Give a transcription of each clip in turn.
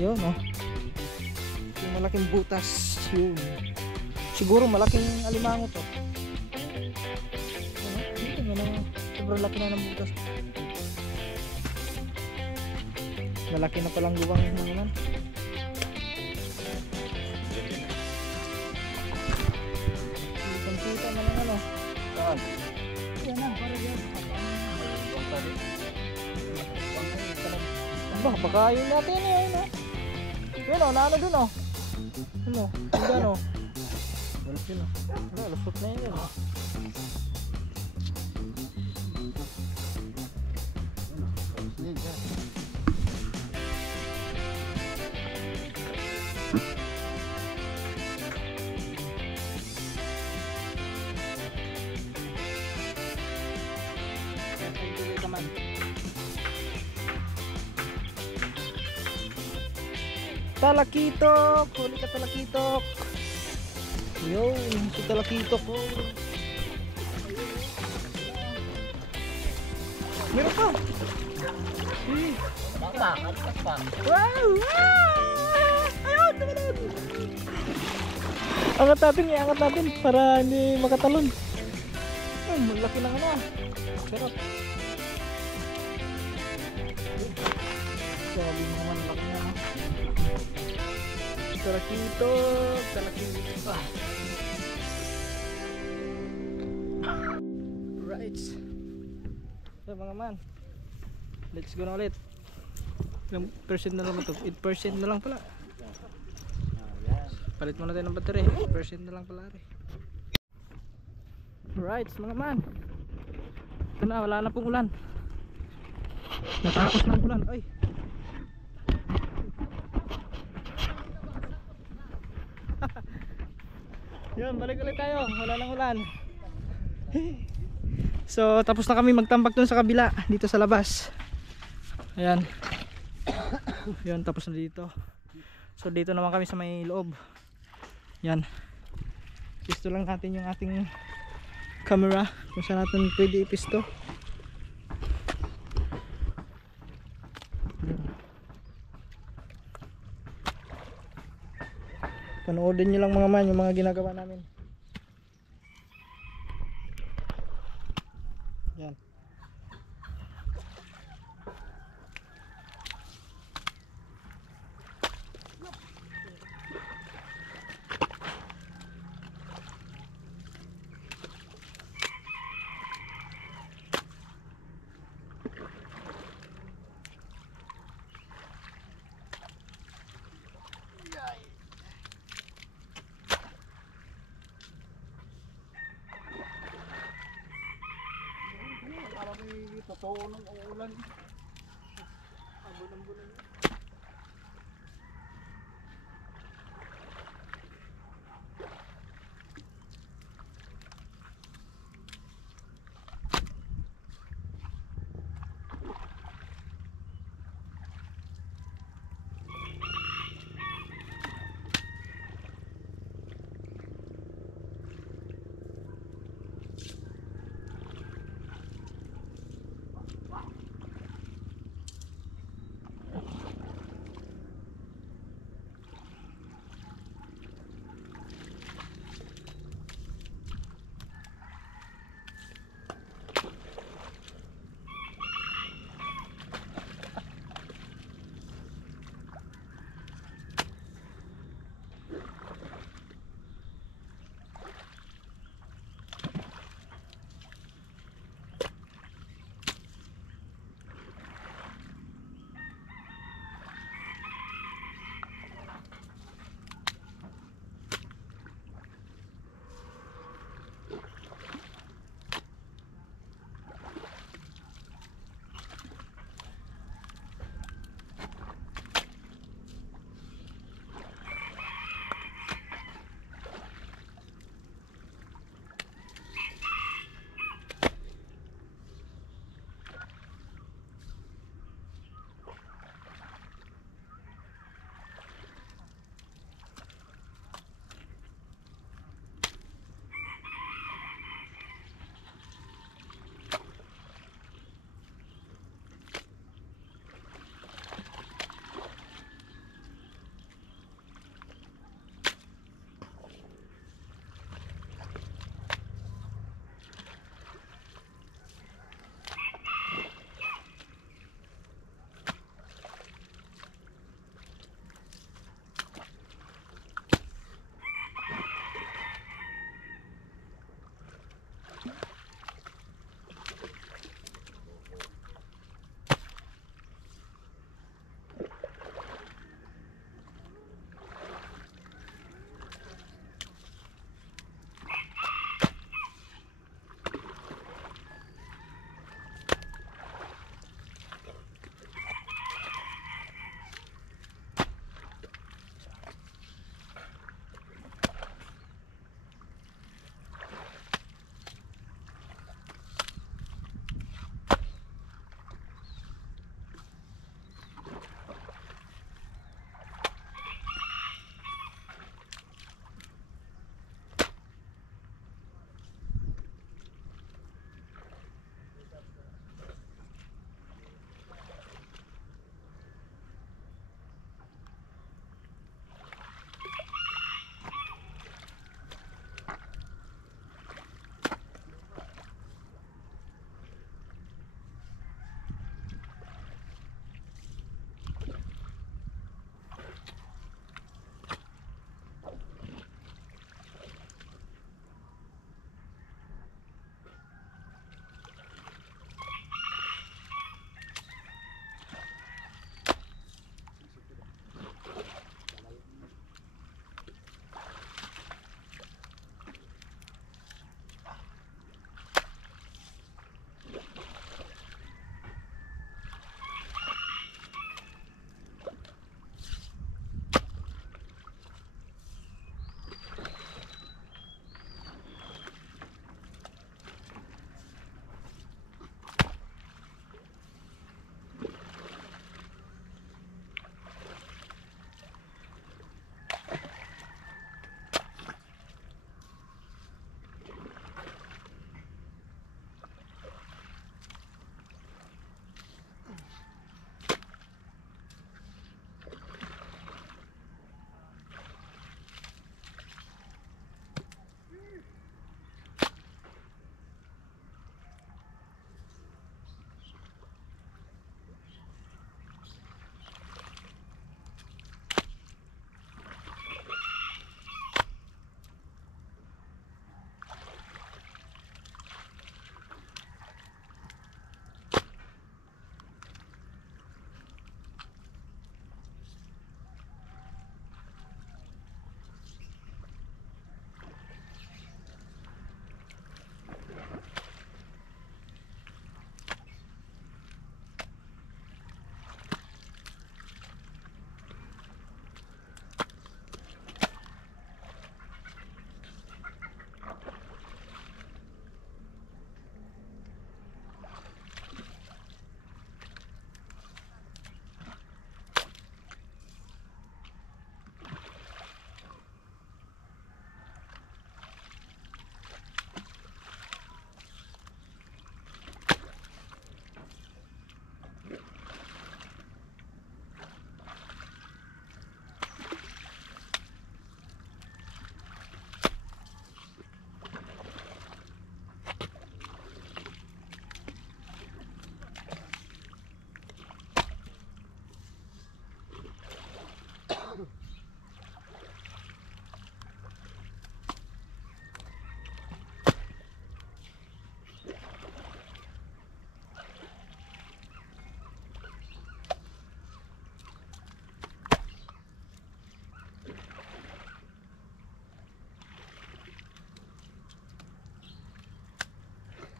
Yun oh. Yung malaking butas. Yun. Siguro malaking alimango to. Sobrang laki na ng butas. Malaki na palang guwang yun naman. Kita na lang ano. Saan? Yan na, para dyan. Baka yun natin yun oh. Yun oh, naano dun oh. Ano, dyan oh. Yun oh. Wala, lusot na yun oh. Talakitok, huli ka talakitok. Yun, si talakitok ko. Meron pa. Wow! Ayun, tumalon. Angat natin, iangat natin para hindi makatalon. Malaki lang ano. Sarap. Sabi mo naman laki na no. Talakitok, talakitok. Right. So mga man, let's go na ulit. Ilang percent na naman ito? 8% na lang pala. Palit muna tayo ng battery. 8% na lang pala rin. Right mga man, ito na, wala na pong ulan. Natapos ng ulan. Ay, yun, balik ulit tayo. Wala nang ulan. So tapos na kami magtambak dun sa kabila, dito sa labas. Ayan. Yun, tapos na dito. So dito naman kami sa may loob. Yan. Pisto lang natin yung ating camera kung saan natin pwede ipisto. Panoodin nyo lang mga man yung mga ginagawa namin. Yan. Para may totoo ng uulan. Ambulan-bulan.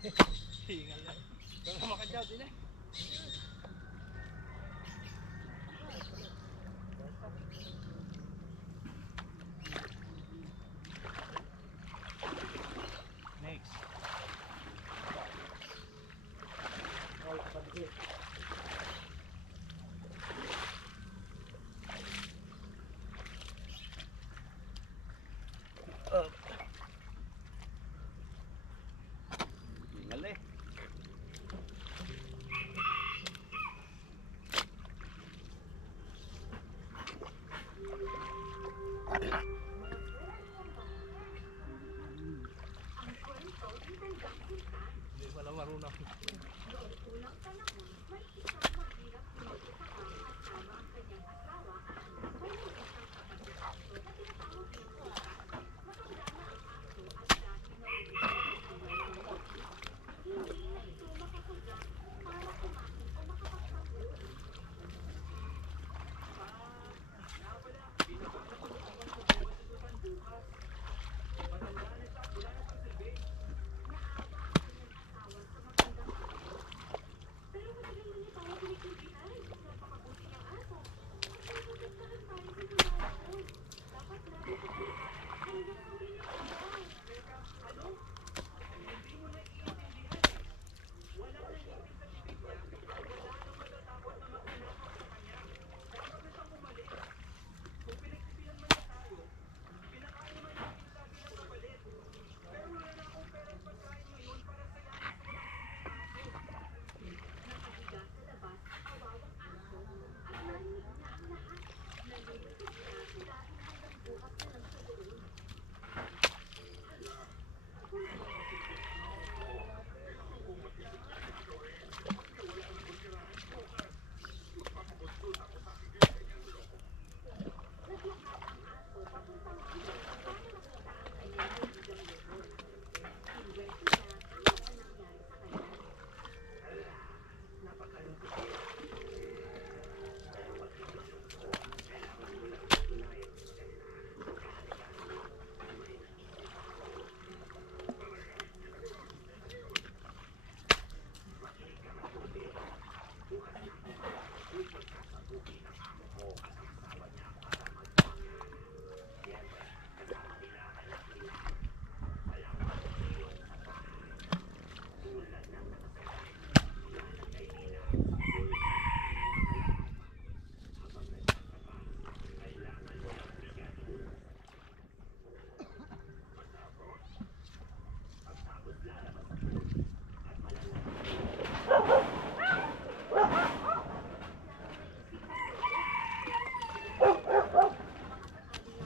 Hingal yan. Baka makadyaw din eh. Next. Hingal eh. Hindi pala marunong.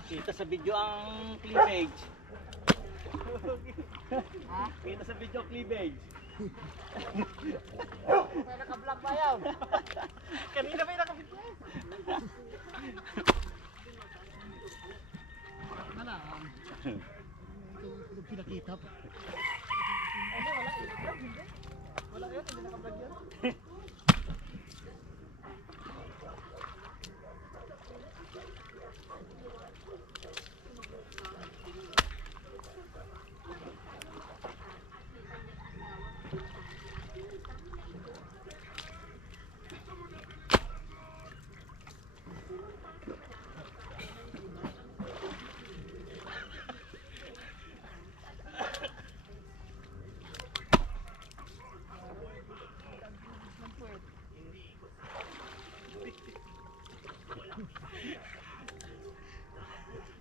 Kita sa video ang cleavage. Kita sa video ang cleavage. May naka-vlog pa yan. Kanina may naka-video. Ano? Yung pinakita pa. Hindi, wala. Hindi. Wala yun, hindi naka-vlog yun.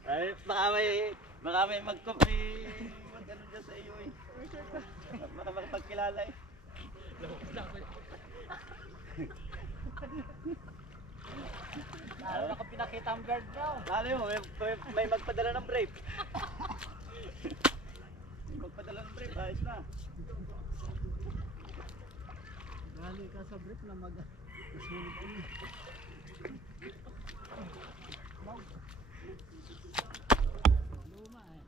Ay, baka may mag-copy mag-ano dyan sa iyo eh. Baka makapagkilala eh. Lalo na kung pinakita ang bird bro. Lalo mo, may magpadala ng brief. Magpadala ng brief, ayos na. Gali ka sa brief na mag-sulit ko niya. Luma eh.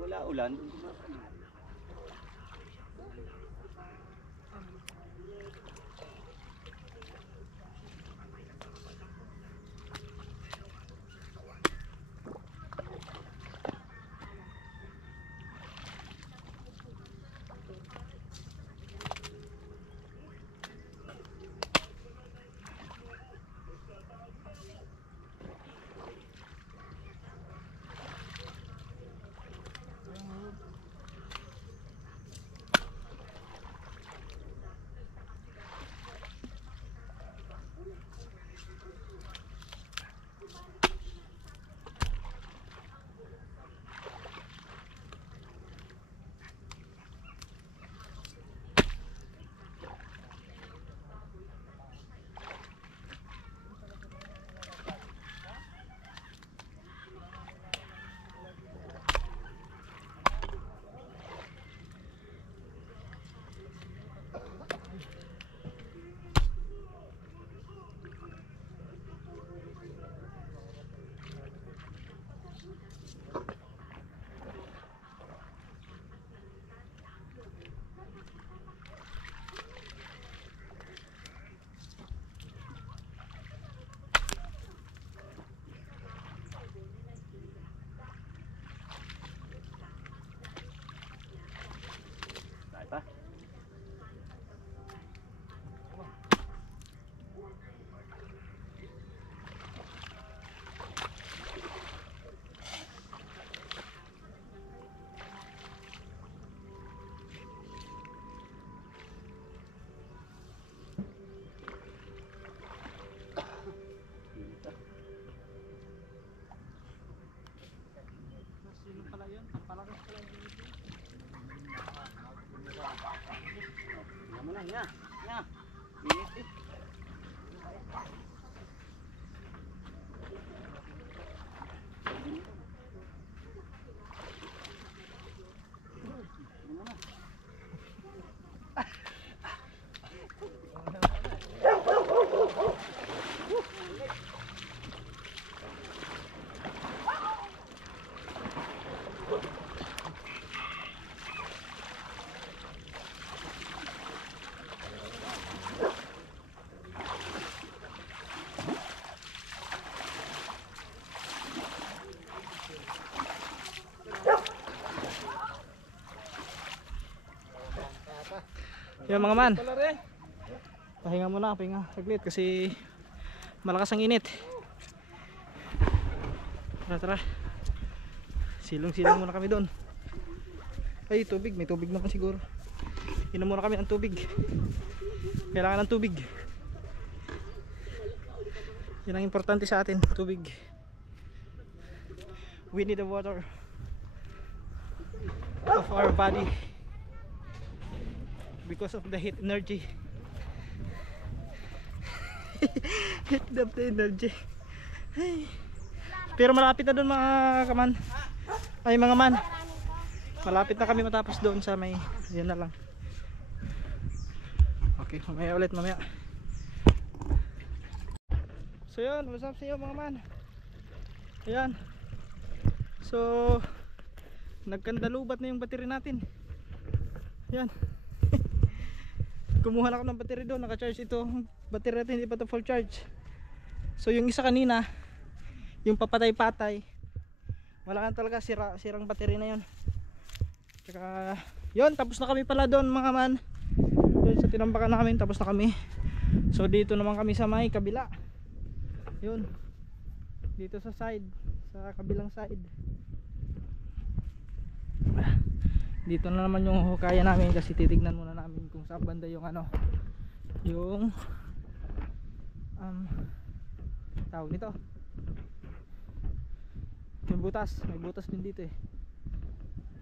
Wala ulan, doon sumasama. Pa? Sino pala yun? Ang palakas pala yung dito. Tingnan mo lang, nya. Nya. Init eh. Yan mga man, pahinga muna, pahinga saglit kasi malakas ang init. Tara tara, silong-silong muna kami doon. Ay tubig, may tubig naman siguro. Inom muna kami ng tubig. Kailangan ng tubig. Yan ang importante sa atin, tubig. We need the water of our body because of the heat energy. Heat of the energy. Ay. Pero malapit na doon mga kaman. Ay mga man, malapit na kami matapos doon sa may, yan na lang. Okay, mamaya ulit, mamaya. So yun, what's up sa iyo mga man. Ayan. So nagkandalubat na yung battery natin. Yan. Kumuha na ako ng battery doon, naka-charge ito. Battery natin hindi pa ito full charge. So yung isa kanina, yung papatay-patay, wala na talaga, sirang battery na yun. Tsaka yun, tapos na kami pala doon mga man. Yun, sa tinambakan namin, tapos na kami. So dito naman kami sa may kabila. Yun, dito sa side, sa kabilang side. Dito na naman yung hukaya namin kasi titignan muna namin kung saan banda yung ano, yung tawag nito, yung butas. May butas din dito eh.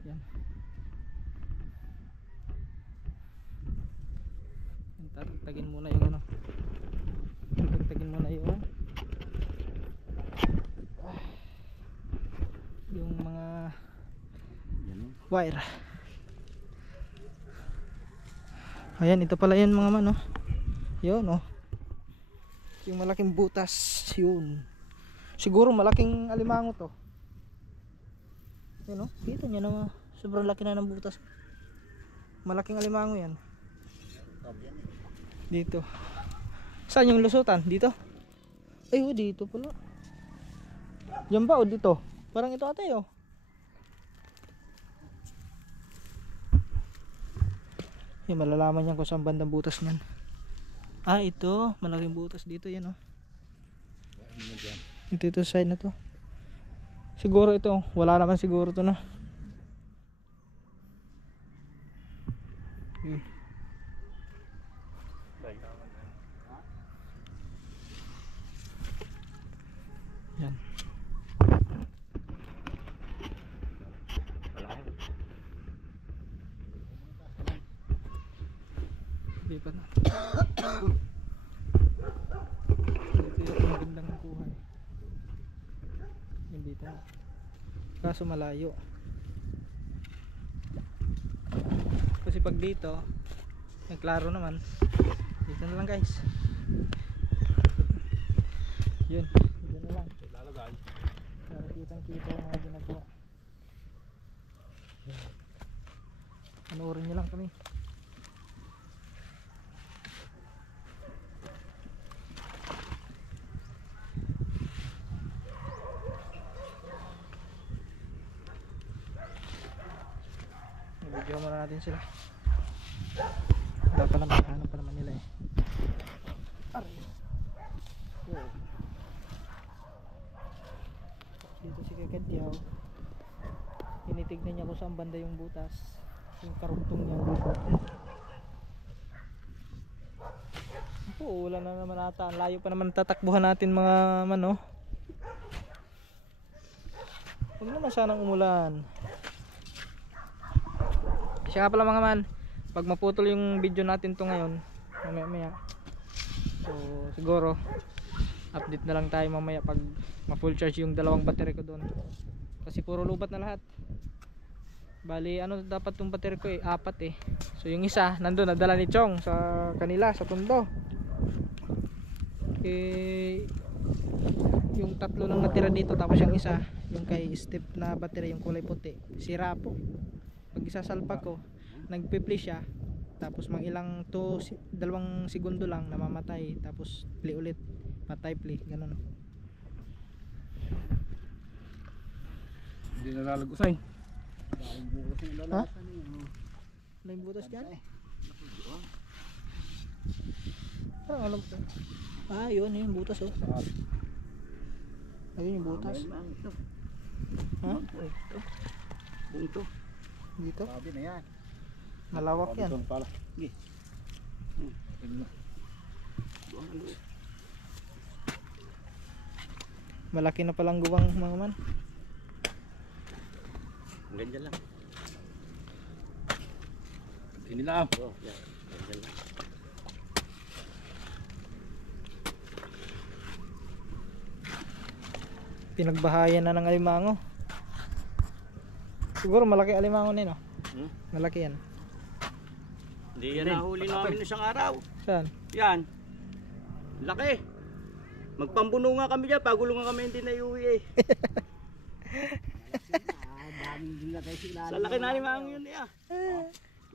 Yan. Tatagin muna yung ano, tatagin muna yung mga wire. Ayan, ito pala yun mga man, oh. Yun, oh. Yung malaking butas, yun. Siguro malaking alimango to. Yun o, kita nyo naman. Sobrang laki na ng butas. Malaking alimango yan. Dito. Saan yung lusutan? Dito? Ay, oh, dito pala. Yan ba o dito? Parang ito ate oh. Yan, malalaman yan kung saan bandang butas niyan. Ah, ito. Malaking butas dito yan oh. Ito side na to. Siguro ito. Wala naman siguro to na. Yan. Lipat na. Dito yung magandang kuha. Yung dito. Kaso malayo. Kasi pag dito, klaro naman. Dito na lang guys. Yun. Dito na lang. Lalagay. Para kitang kita yung mga ginagawa. Panoorin nyo lang kami. Video muna natin sila. Wala pa naman, hanap pa naman nila eh. Aray. Wow. Dito si Kakadyaw. Tinitignan niya kung saan banda yung butas. Yung karugtong niya dito. Oo, wala na naman ata. Ang layo pa naman tatakbuhan natin mga mano. Huwag naman sanang umulan. Siya nga pala mga man, pag maputol yung video natin to ngayon, mamaya so siguro update na lang tayo mamaya pag ma-full charge yung dalawang battery ko doon, kasi puro lubat na lahat. Bali ano dapat tong battery ko eh, 4 eh. So yung isa nandun, nadala ni Chong sa kanila sa Tondo. Yung 3 lang natira dito, tapos yung isa yung kay step na battery, yung kulay puti, sira po. Pag isasalpag ko, nagpi-play siya, tapos mga ilang 2 segundo lang namamatay, tapos play ulit, patay play, ganun. Hindi nalalagusay. Ha? May butas dyan? Parang alam ko. Ah, yun yung butas oh. Ayun yung butas. Ha? Bunto. Dito? Sabi na yan. Malawak yan. Doon pala. Sige. Malaki na palang guwang mga man. Ganyan lang. Ini lang. Oh, yan. Ganyan lang. Pinagbahayan na ng alimango. Siguro malaki alimango na yun oh. Malaki yan. Hindi yan nahuli namin isang araw. Saan? Yan. Laki. Magpambuno nga kami dyan. Pagulungan kami hindi na iuwi eh. Sa laki na limang yun eh ah.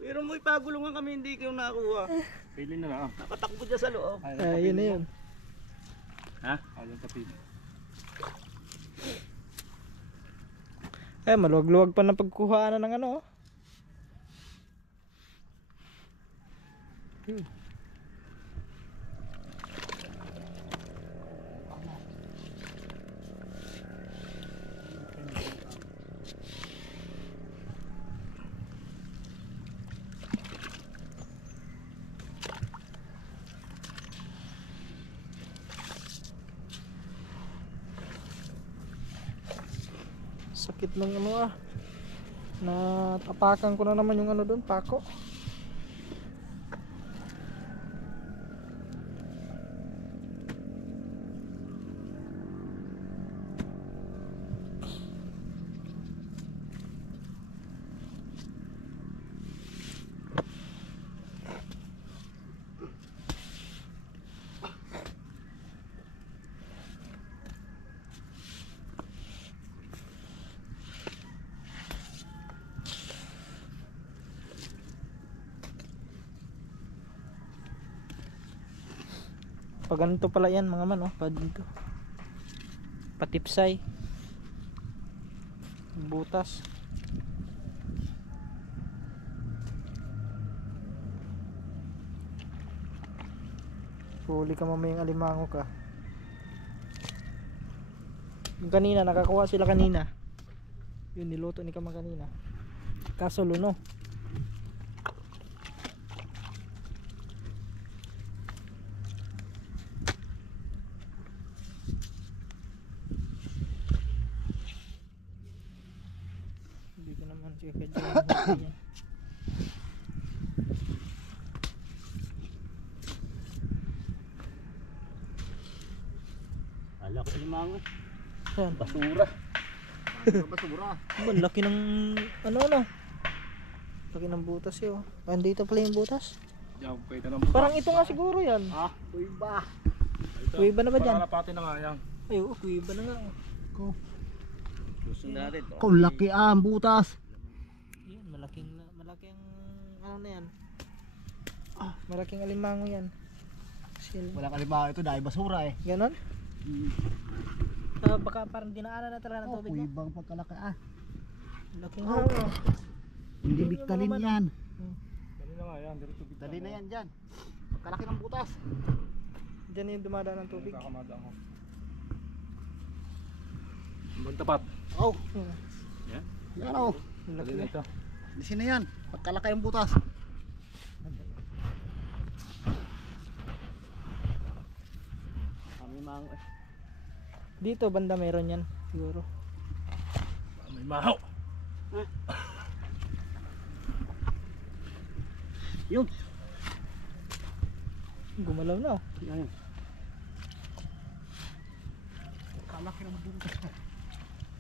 Pero mo ipagulungan kami hindi ko nakuha. Pili na lang. Nakatakbo dyan sa loob. Yun na yun. Ha? Ayun tapili. Maluwag-luwag pa na pagkuhaan ng ano oh. Sakit ng ano ah. Natapakan ko na naman yung ano doon, pako. Pag ganito pala yan mga man, oh. Pa dito. Patipsay. Butas. Huli ka mamayang alimango ka. Yung kanina, nakakuha sila kanina. Yun, niluto ni Kama kanina. Kaso luno. Hindi ko naman siya kadyan. Ala ko limango. Yan. Basura. Basura. Ang laki ng ano. Laki ng butas yun. Andito pala yung butas. Diyan, pwede na butas. Parang ito nga siguro yan. Ah, kuiba. Kuiba na ba dyan? Parang na nga yan. Ay, oo, kuiba na nga. Gusto na rin. Kung laki ang butas. Yan, malaking ano na yan. Malaking alimango yan. Sila. Wala kalimango ito dahil basura eh. Ganon? Baka parang dinaanan na talaga ng Oh, tubig, no? kuibang pagkalaki ah. Laking Oh. Hindi Yung bigtalin mga yan. Dali na nga yan. Dito bigla. Dali na yan dyan. Pagkalaki ng butas. Diyan yung dumadaan ng tubig. Kakamadaan ko. Ang tapat. Oh, Yan. yan oh. Laki Dali na na. ito. Lisin na yan. Pagkalaki ng butas. Kami mango eh. Dito banda meron yan siguro. May mahaw. Yun. Gumalaw na, oh. Yan. Pagkalaki ng butas.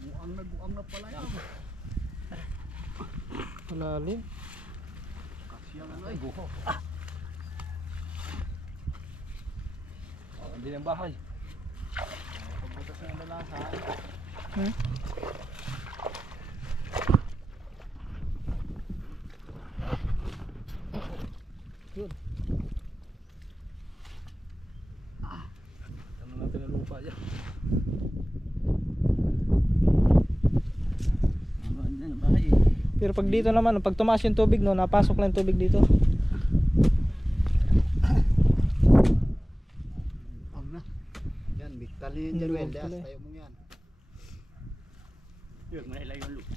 Buang na pala yan. Malalim. Kasi yung ano eh. Buho. Hindi ng bahay. Pagbutas na malasa. Hmm? Yun. Ano natin ang lupa yan. Ano na bahay. Pero pag dito naman, pag tumaas yung tubig, no, napasok lang yung tubig dito. Ang na. Yan, bigtalin dyan. Luwag Well, pala eh. tayo mo yan. Yun, mailay yung loop.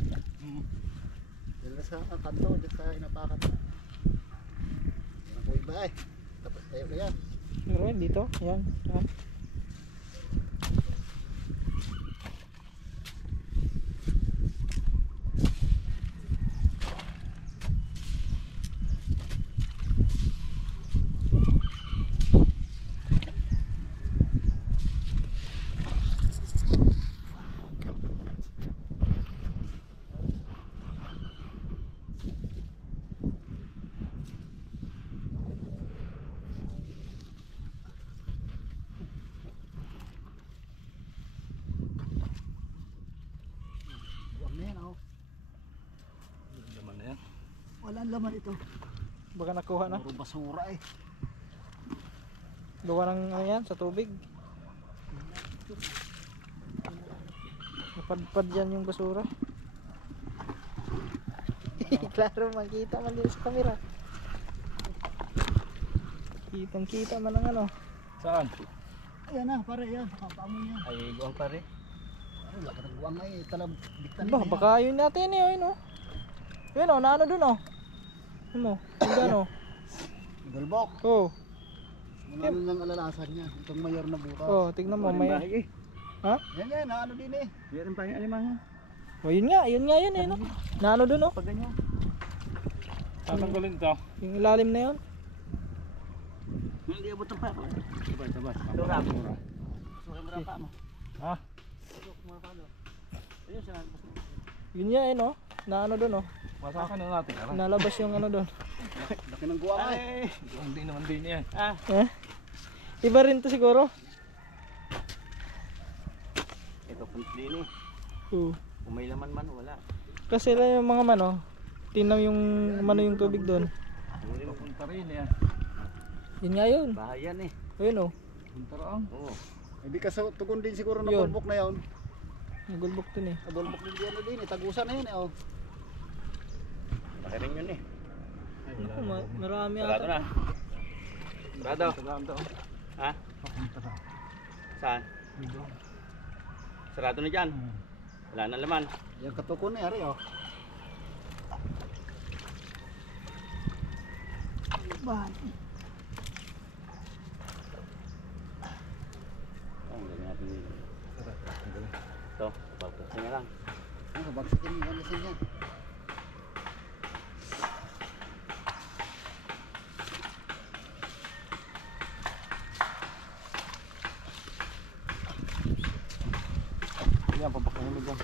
Dyan na sa kanto, dyan sa inapakan. Yan, kuiba eh. Tapos tayo na yan. Pero yun, dito. Yan. Yan. Buwang na yan oh. Laman na yan. Walang laman ito. Baka nakuha na. Puro basura eh. Gawa ng ano yan, sa tubig. Napadpad yan yung basura. Klaro, makita man din sa camera. Kitang kita man ang ano. Saan? Ayan na, pare yan. Kapamon yan. Ay, guwang pare. Pare, laki ng buwang na eh. Talag, bigtalin Ba, na yan. baka yun natin eh, yun oh. Yun oh, naano dun oh. Yun mo, yung gano. Galbok. Oh, Ano lang alalasan niya. Itong mayor na butas. oh, tignan mo, may... bahay eh. Ha? Yan yan, naano din eh. Meron pa yung alimango. Oh, yun nga yun eh, no? Naano dun oh. Pag ganyan. Tatanggalin ito. Yung ilalim na yun. Hindi abot ang pa. Sabay, sabay. Lurap. Sukin mo pa mo. Ha? Ayun sila. Yun nga eh, no? Naano dun oh. Masakan na natin. Aray. Nalabas yung ano dun. Laki ng buwang eh. Ay. Hindi naman din yan. Ah. Eh? Iba rin to siguro. Ito punti din eh. Oh. Kung may laman man, wala. Kasi lang yung mga mano, tinaw yung mano yung tubig doon. Papunta rin yan. Yun nga yun. Bahay yan eh. Ayun oh. Puntaraan. Oo. Hindi ka tugon din siguro ng Yun. bulbok na yun. Nagulbok dun eh. Bulbok din yan din, tagusan na yun eh. Oh. Laki rin yun eh. Ako, marami Sarado ata. na. Sarado. Puntaraan daw. Ha? Saan? Sarado na dyan. Wala na laman. Yung katukon na yari oh. Oh, gawin natin dito. Ito, pagpasin na lang. Ano, bagsakin mo yan yan. Yan, papakain mo dyan.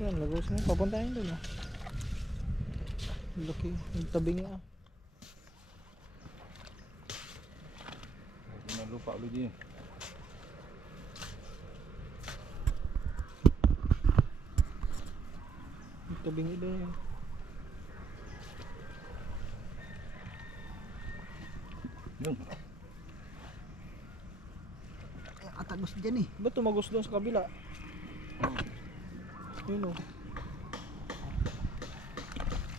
Yan, lagos na. Papuntahin dun ah. Laki. Ang tabi nga ah. Ito na lupa ulit yun. Ang tabi nga dun yun. Yun. Atagos dyan eh. Ba't tumagos doon sa kabila? Yun o.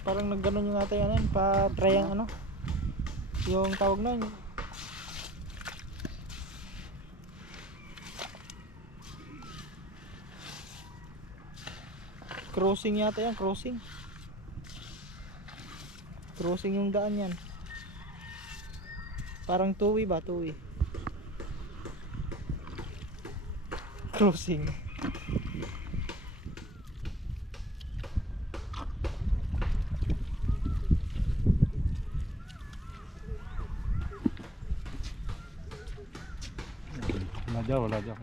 Parang nagganon yung ata yan, pa-try ang ano. Yung tawag na yun. Crossing yata yan, crossing. Crossing yung daan yan. Parang two-way ba? Two-way. Crossing. Wala dyan.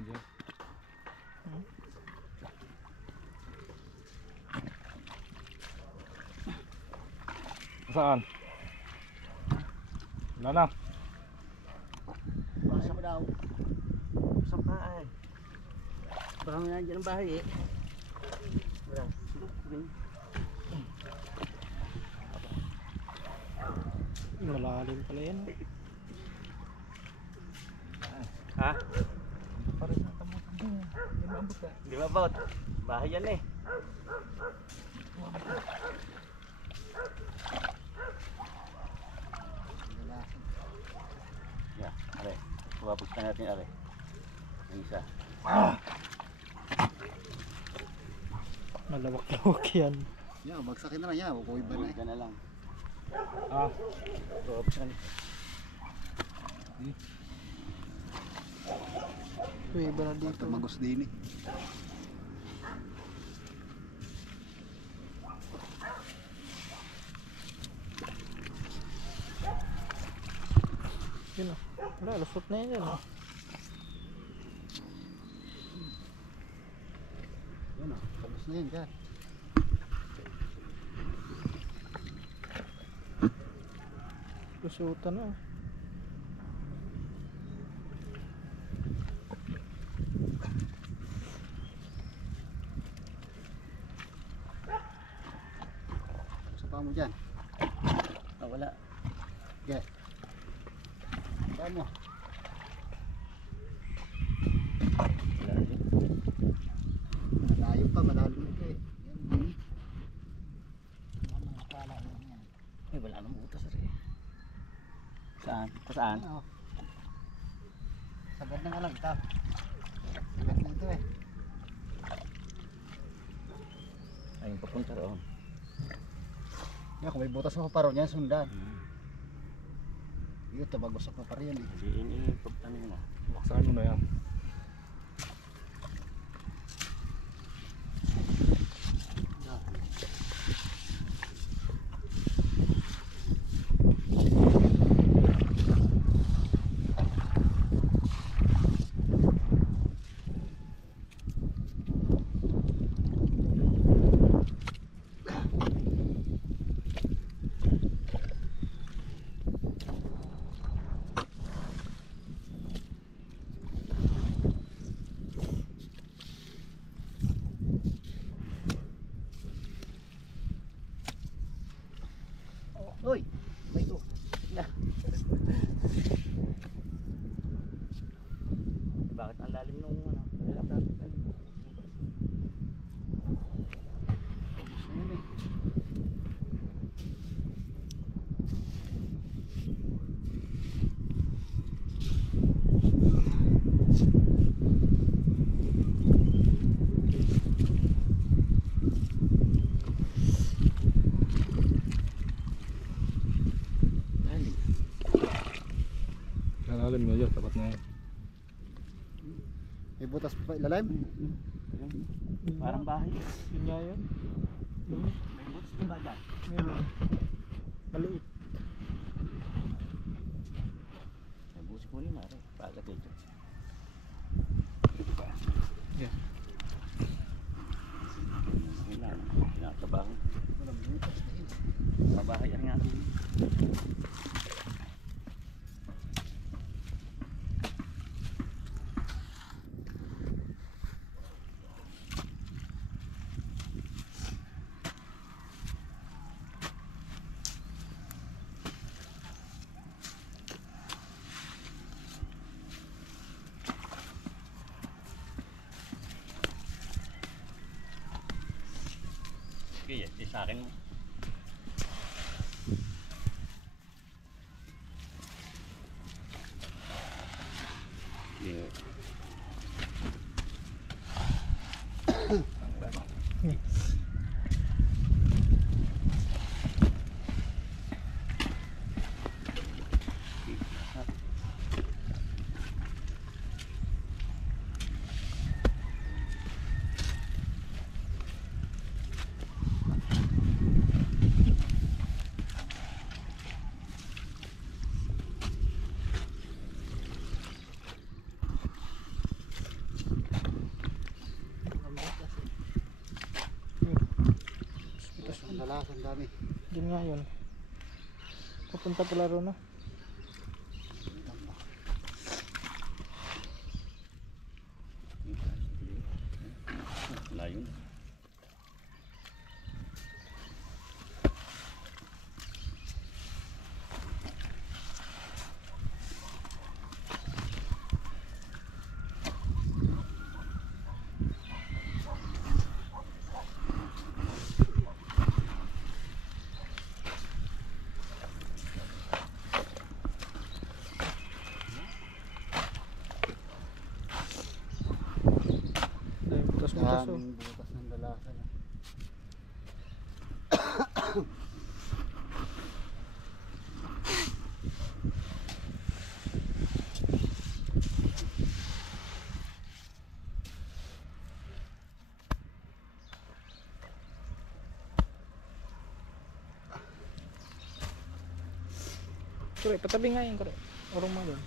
Saan? Wala na. Bahay mo daw. Saan pa ay? Baka may nandiyan ang bahay eh. Wala. Malalim pala yan. Ha? Parang natamutan din. Hindi maabot eh. Di ba about? Bahay yan eh. Yeah, are. Wapos na natin are. Yung isa. Malawak-lawak yan. Yan, bagsakin na lang yan. Kukuha ba na Uwi eh. ka na lang. Ah, Wapos na. Uy, iba na dito. Tumagos din eh. Yun o. Wala, lusot na yan o. Yan oh, tapos na yan dyan. Lusutan na. Sa pa mo dyan. Ah, wala. Yeah. Saan mo? Wala rin. Malayo pa, malalim ito eh. Yan. Kala yan yan. Eh, wala nang butas rin. Saan? Saan? Ano? Sagad na nga lang ito. Sagad na ito eh. Ayun, papunta roon. Yan, kung may butas sa paparon yan, sundan. Yun, tabagos sa papar yan eh. Hindi, ano mo. baksakan mo na yan. ilalim mo yun, tapat na yan. May butas pa ilalim. Parang bahay. Yun nga yun. May butas na ba dyan? Meron. Maliit. May butas ko rin mare. Bagat ito. Yeah. Kinakabahan. Mabahay ang nga. Sige, sa akin mo. Yeah. Ang dami. Yun nga yun. Papunta pala ron, no? Layo. Dahil butas-butas, oh. Daming butas ng dalasan. Kure, patabi nga yun, kure. Orong mo yun.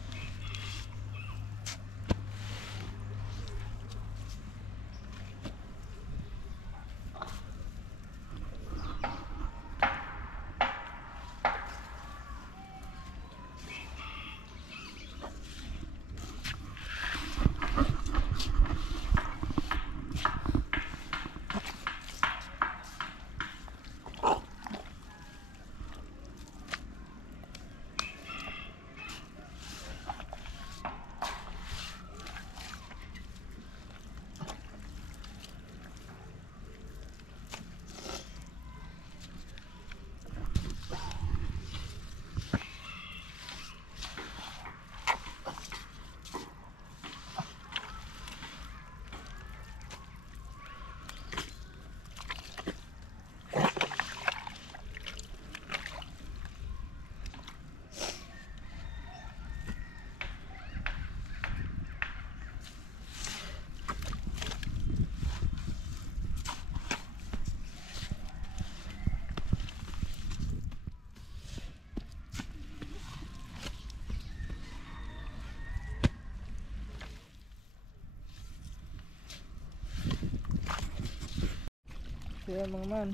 Kaya mga man.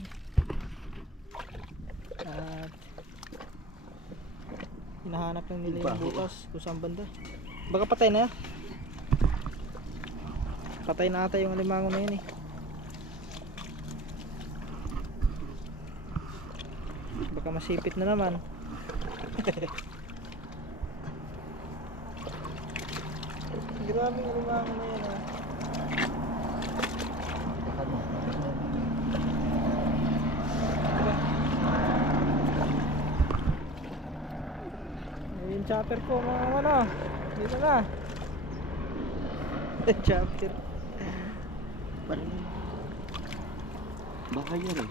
At hinahanap lang nila yung butas kung saan banda. Baka patay na. Patay na ata yung alimango na yun eh. Baka masipit na naman. Grabe yung alimango na yun ah. Yung chopper ko mga ano. Dito na. Chopper. Baka yan eh.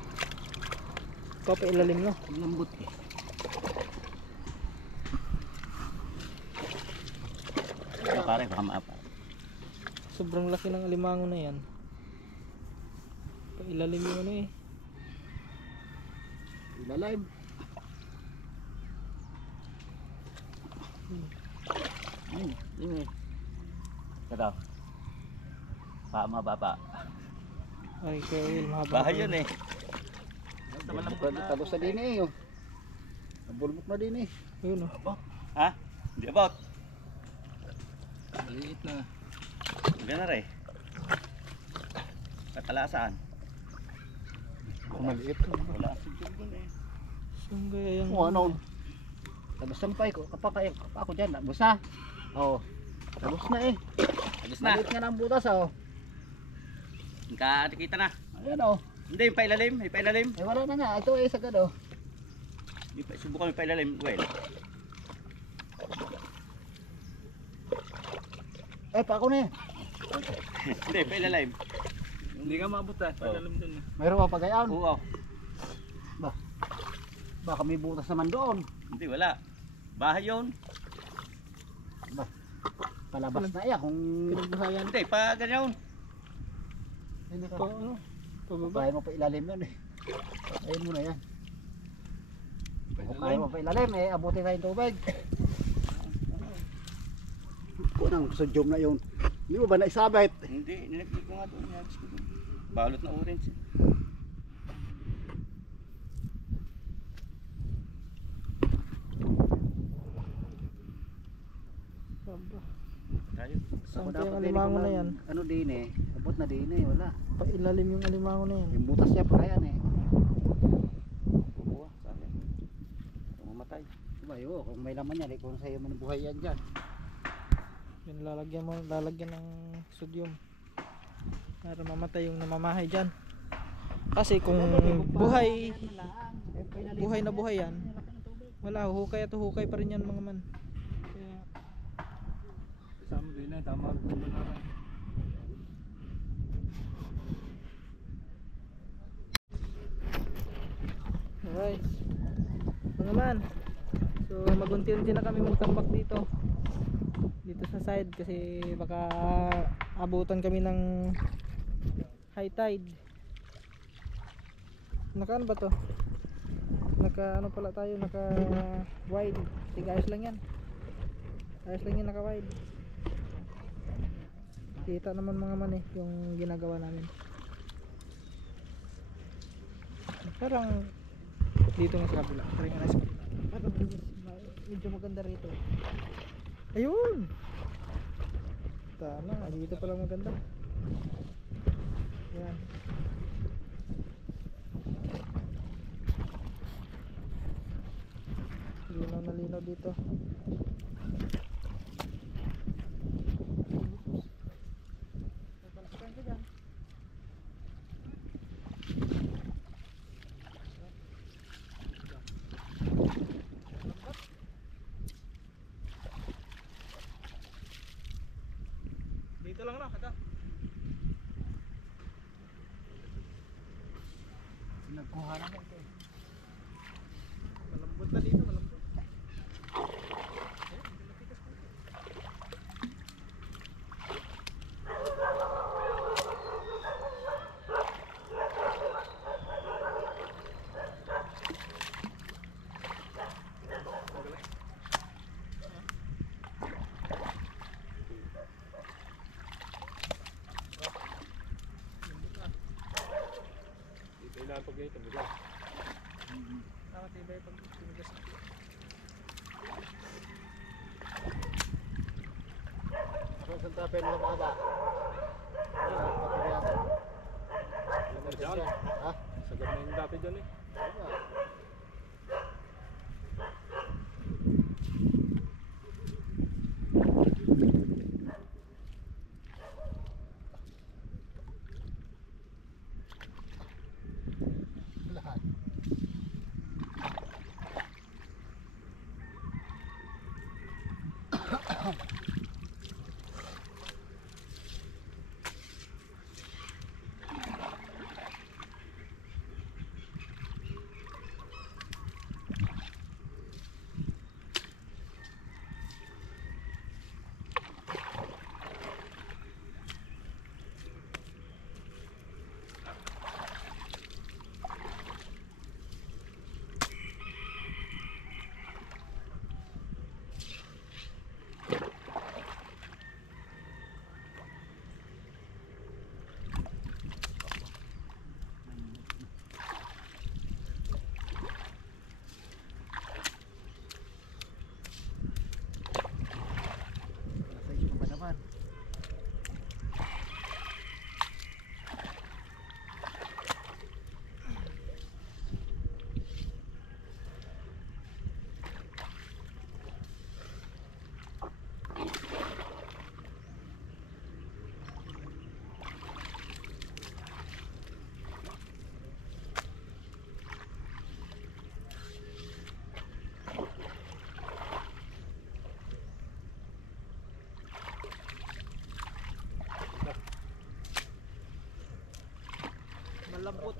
Ikaw pa ilalim no. Lambot eh. pare, baka maapa. Sobrang laki ng alimango na yan. Pailalim yung ano eh. Ilalim. Yun eh. Ito. Mababa. Ay, Kuya Will, mahaba. Bahay yun eh. Basta malambot na. Talos na din eh. Oh. Nabulbok na din eh. Yun oh. Ha? Hindi about. Maliit na. Gana rin. Katalasaan. Maliit. Wala asin dun eh. Saan kaya yung... O ano? Tapos sampay ko. Kapag ako dyan. Tapos na. Oo. Tapos na eh. Agos na. Maliit nga ng butas oh. Nakikita na. Ayan oh. Hindi, yung pailalim. May pailalim. Eh wala na nga. Ito eh sagad oh. Subukan yung pailalim. Well. Eh pa ako na eh. Hindi, pailalim. Hindi ka maabot ah. Palalim dun. Mayroon pa pagayaan. Oo. Baka may butas naman doon. Hindi, wala. Bahay yun. Palabas na iya kung Pinagbuhayan. Hindi, pa ganyan. hindi ka. Pa, ano? Pababa. Kaya mo pa ilalim yun eh. Ayun mo na yan. Kung kaya Palalim. mo pa ilalim eh, abutin tayong tubig. Kunang sodyum na yun. Hindi mo ba naisabit? Hindi, nilagay ko nga doon. Nilagay ko doon. Balot na orange. Baba. Tayo. Saan Ako kaya yung dapat alimango na din yan? Ano din eh. Abot na din eh. Wala. Pailalim yung alimango na yan. Yung butas niya pa kaya eh. Kukuha sa akin. Mamatay. Diba yun? Kung may laman yan eh. Kung sa'yo man buhay yan dyan. Yan lalagyan ng sodium. Para mamatay yung namamahay dyan. Kasi kung buhay na buhay yan, wala, hukay at hukay pa rin yan mga man. Kaya, Kasama din eh. Tama. Tama na. alright. Mga man, so magunti-unti na kami magtambak dito sa side kasi baka abutan kami ng high tide. Naka ano ba to? Naka ano pala tayo, naka wide. Sige, ayos lang yan. Ayos lang yan, naka wide. Kita naman mga man eh yung ginagawa namin. Parang dito nga sa kabila. Parang nga sa kabila. Parang medyo maganda rito. Ayun! Tama, dito pala maganda. Yan. Linaw na linaw dito. Napalsakan ka dyan. Dito lang na, kata. Nagkuha naman ito eh. Malambot na dito, malambot. Dito ilapag ito. Bigas. Nakatibay pag tumigas na. Saan tapin mo baba? Alam mo dyan. Ha? Sagad na yung dati dyan eh. Lahat. malambot.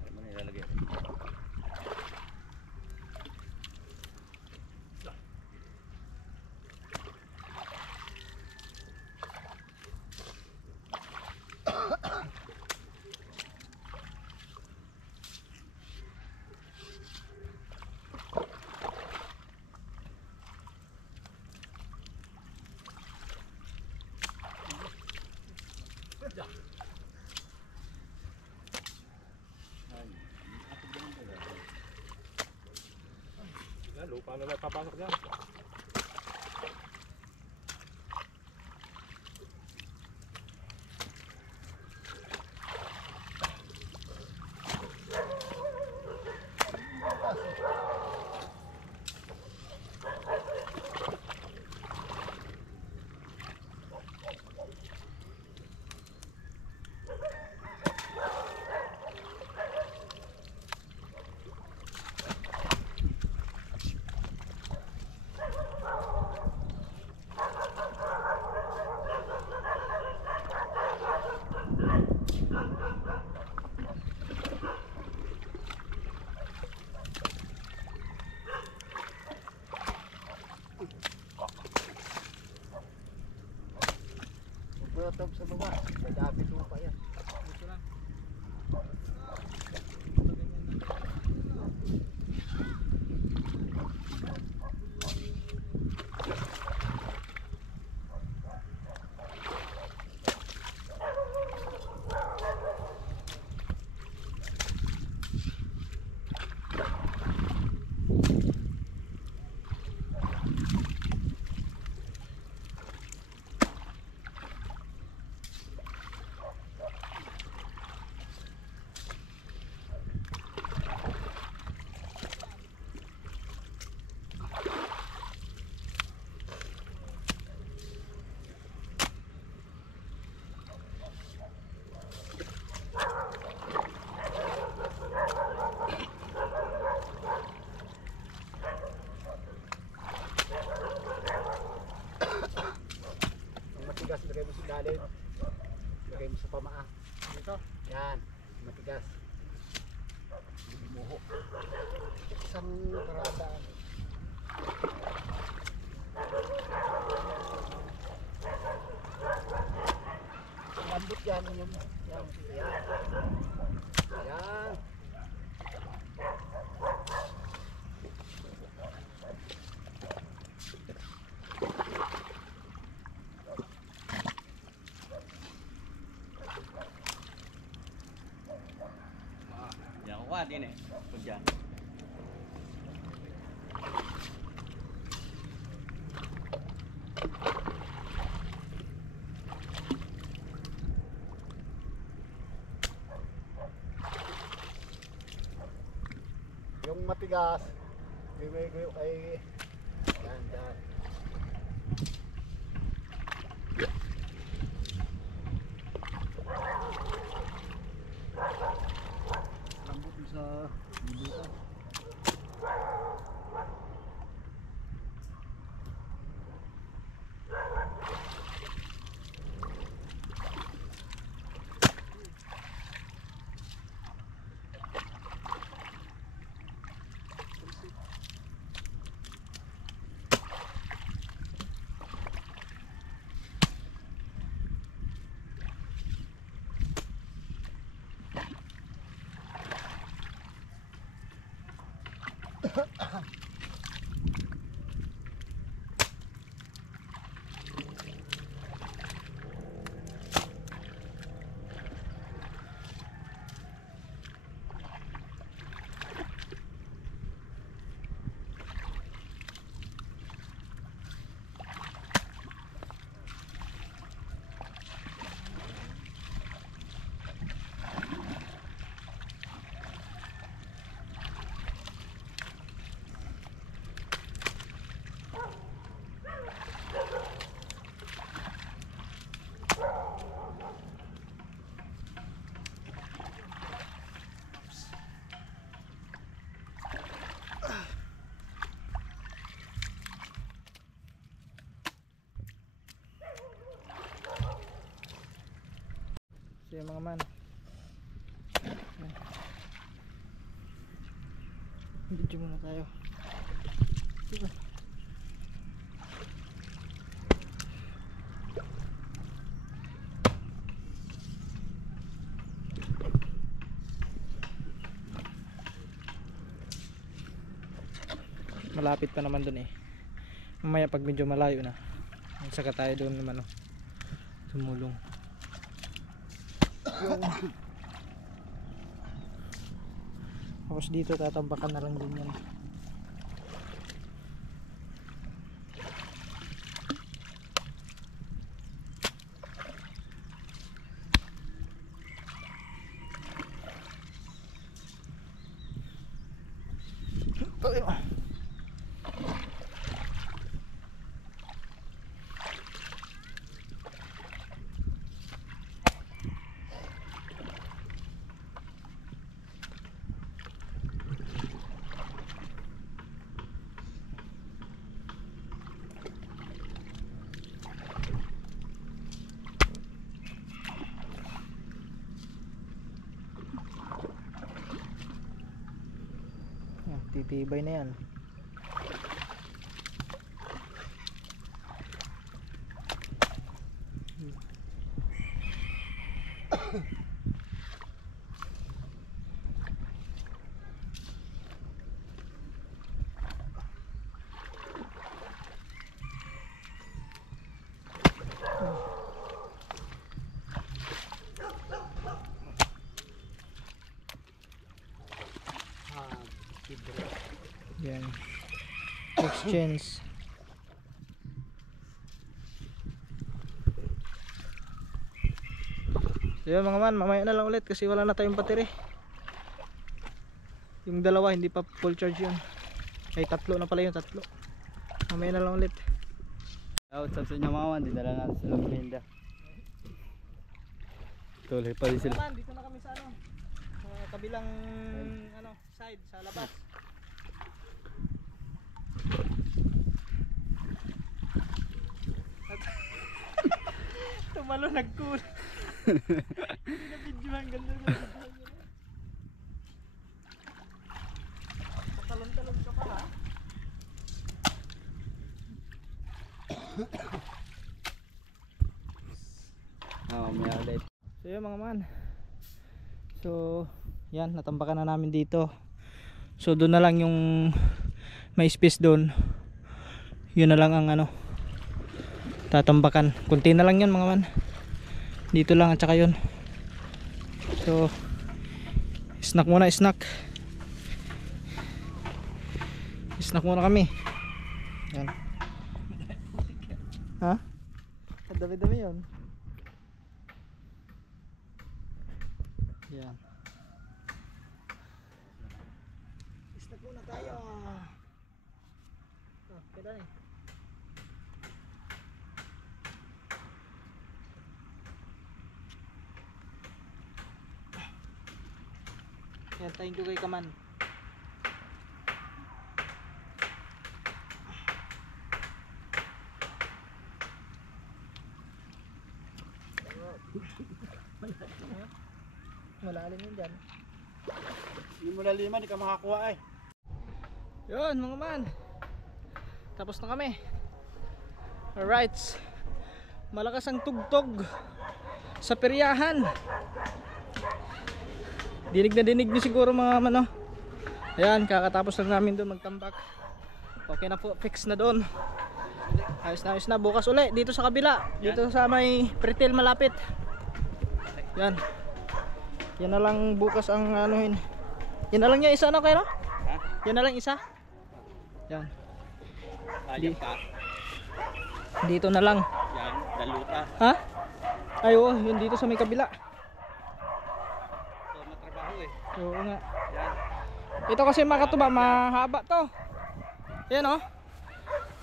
Ano mo nilalagay? Yan, lupa na lang papasok dyan. Magbulatog sa baba. Madami lupa yan. Dito lang. Ang matigas, lagay mo sa ilalim. Lagay mo sa pamaa. Dito. Yan, matigas. Bumuho. Isang karada. Lambot yan. Yan. Yan. Yan. Diyan ko ka din eh. Pag dyan. Yung matigas, bibigay ko kay yan, yan. So yun mga man, video muna tayo. Malapit pa naman dun eh. Mamaya pag medyo malayo na, saka tayo doon naman tumulong. Tapos dito tatambakan na lang din yan. Titibay na yan. Yan. Exchange. So yun mga man, mamaya na lang ulit kasi wala na tayong battery. Yung dalawa hindi pa full charge yun. Ay tatlo na pala yun, tatlo. Mamaya na lang ulit. Out sa inyo mga man, dinala natin sa Luminda. Tuloy pa din sila. Man, dito na kami sa ano, sa kabilang ano, side, sa labas. Tumalo nagkul. Hindi na video ang ganda na. Patalon-talon ka pala. May ulit. So yun mga man. So yan, natambakan na namin dito. So doon na lang yung may space doon. Yun na lang ang ano, tatambakan. Kunti na lang yun mga man. Dito lang at saka yun. So snack muna, snack. Snack muna kami. Yan. Ha? Ang dami-dami yun. Yan. Snack muna tayo. Oh, kaya na eh. Yan, thank you kay Kaman. Malalim yun dyan. Yung mula lima, di ka makakuha eh. Yun mga man, tapos na kami. Alright, malakas ang tugtog sa peryahan. Dinig na dinig nyo siguro mga man, no? Ayan, kakatapos lang namin doon magtambak. Okay na po, fix na doon. Ayos na. Bukas uli dito sa kabila, dito sa may Pretil malapit. Yan. Yan na lang bukas ang anuhin. Yan na lang yung isa, ano kayo? Ha? Yan na lang isa. Yan. Ayun pa. Dito na lang. Yan, daluta. Ha? Ay, oo, yun dito sa may kabila. So, matrabaho eh. Oo nga. Yan. Ito kasi mga katuba, mahaba to. Yan oh.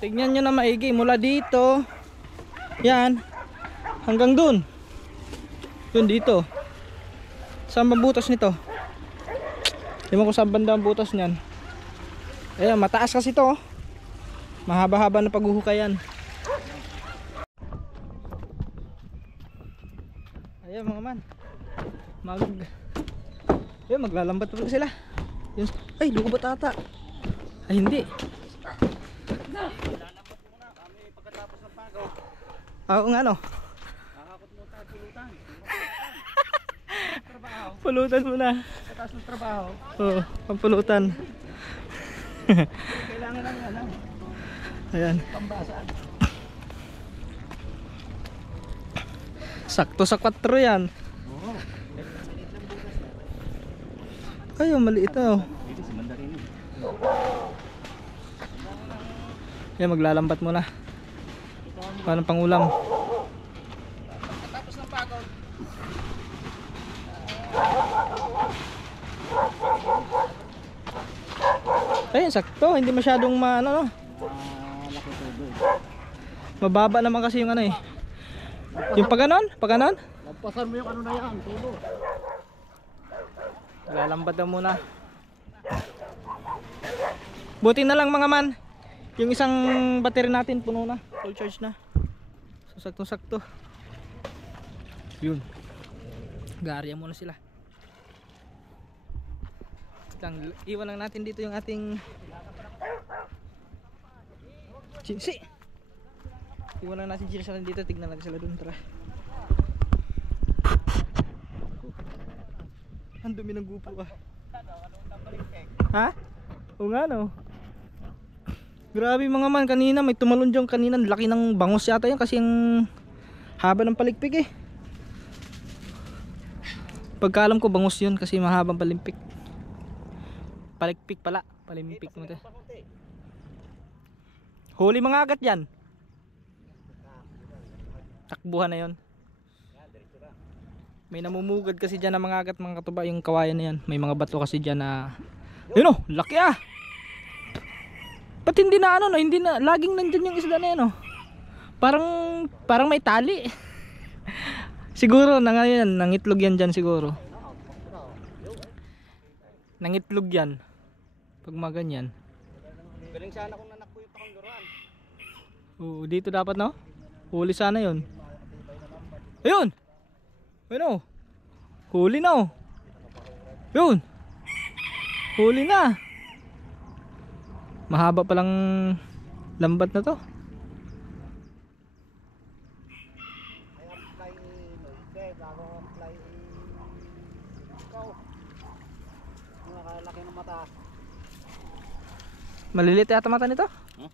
Tignan nyo na maigi mula dito. Yan. Hanggang dun. Dun dito. Saan ba butas nito? Hindi mo kung saan banda ang butas niyan. Ayan, mataas kasi to oh. Mahaba-haba na paghuhukayan. Ayan mga man. Ayan, maglalambat pa sila. Yun. Ay, lukubat ata. Ay, hindi. Lalabot muna kami pagkatapos ng pagaw. Oo nga no. Nakakot mo tayo pulutan. Trabaho. Pulutan muna. Pagkatapos ng trabaho. Oo, pampulutan. Kailangan ng ano, Ayan. pambasan. Sakto sa 4 yan. Oo. Ay, ang maliit oh. Dito si Mandarin. Ayan, maglalambat muna. Paano pangulam? Pagkatapos ng pagaw. Ayun, sakto. Hindi masyadong ano, no? Laki tubo. Mababa naman kasi yung ano eh. Yung paganon? Paganon? Lampasan mo yung ano na yan, tulo. Maglalambat daw muna. Buti na lang mga man. Yung isang battery natin puno na. Full charge na. So sakto-sakto. Yun. Garya muna sila. Iwan lang natin dito yung ating Jinsi. Iwan lang natin Jinsi dito. Tignan natin sila dun. Tara. Ang dumi ng gupo ah. Ha? O nga no. Grabe mga man, kanina may tumalon dyan kanina. Laki ng bangos yata yun kasi yung haba ng palikpik eh. Pagkaalam ko bangos yun kasi mahabang palimpik. Palikpik pala. Palimpik mo ito. Huli mga agat yan. Takbuhan na yun. May namumugad kasi dyan na mga agat mga katuba. Yung kawayan na yan. May mga bato kasi dyan na yun oh, laki ah. Ba't hindi na ano no? Hindi na, laging nandyan yung isda na yan oh. Parang may tali. Siguro na ngayon, nangitlog yan dyan siguro. Nangitlog yan. Pag maganyan. Galing sana kung nanak ko yung pakanduran. Oo, dito dapat no? Huli sana yun. Ayun! Ayun oh. Huli na oh. Yun! Huli na! Mahaba palang lambat na to. Ay, apply noise, bago apply ikaw. Nakalaki ng mata. Maliliit yata mata nito? Huh?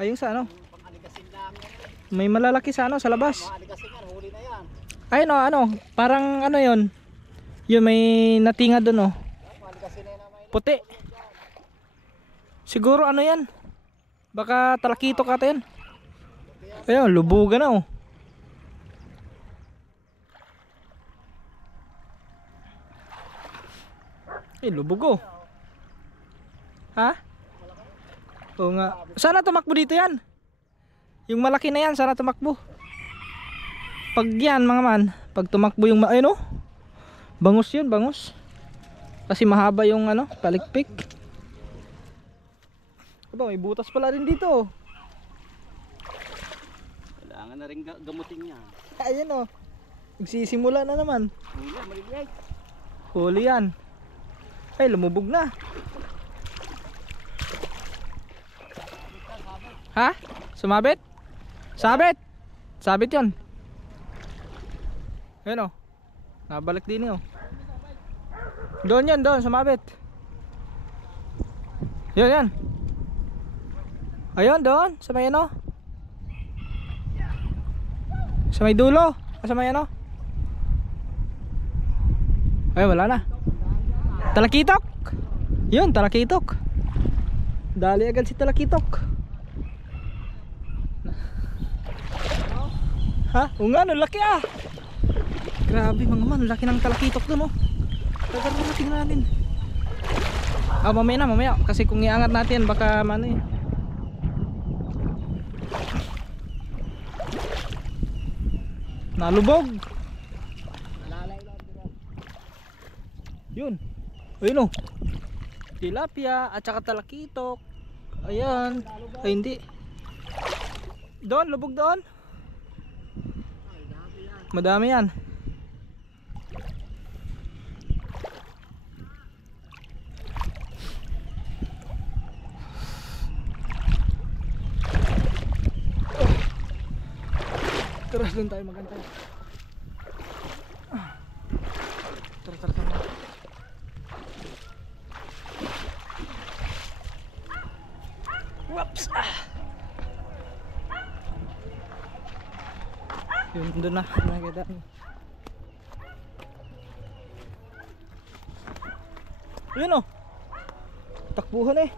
Ayun sa ano? Pang-alikasin lang yan. May malalaki sa ano, sa labas. Mga alikasin yan, huli na yan. Ay no, ano? Parang ano yun? Yun, may natinga dun oh. Mga alikasin na yan naman. Puti. Siguro ano yan? Baka talakito ka yan. Ayun, lubugan na oh. Lubog oh. Ha? Oo nga. Sana tumakbo dito yan. Yung malaki na yan, sana tumakbo. Pag yan mga man, pag tumakbo yung ayun oh. Bangus yun, bangus. Kasi mahaba yung ano, palikpik. Aba, may butas pala rin dito. Kailangan na rin gamutin niya. Ayan o. Nagsisimula na naman. Huli, maliliit. Huli yan. Ay, lumubog na. Ha? Sumabit? Sabit? Sabit yun. Ayan o. Nabalik din yun. Doon yun, doon. Sumabit. Yan, yan. Ayun, doon. Sa may ano? Sa may dulo. Sa may ano? Ay, wala na. Talakitok. Yun, talakitok. Dali agad si talakitok. Ha? O nga, no, laki ah. Grabe mga man, laki ng talakitok dun oh. Tagal na, tingnan natin. Ah, mamaya. Kasi kung iangat natin, baka mano eh. Nalubog. Yun. Ayun oh. Tilapia at saka talakitok. Ayan. Ay hindi. Doon, lubog doon. Madami yan. Tara, doon tayo magantay. Tara. Whoops! Yun, doon na. Nakikita. Yun oh. Takbuhan eh.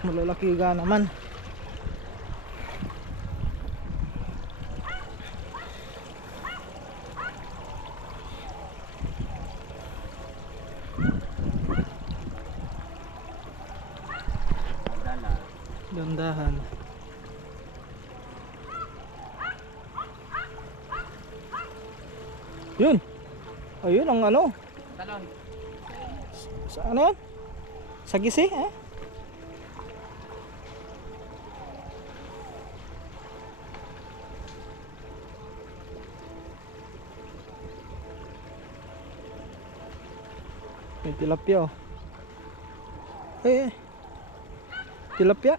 Malalaki ka naman. Dandahan. Yun. Ayun ang ano. Talon. Sa ano yan? Sa gisi eh? May tilapia oh. Tilapia.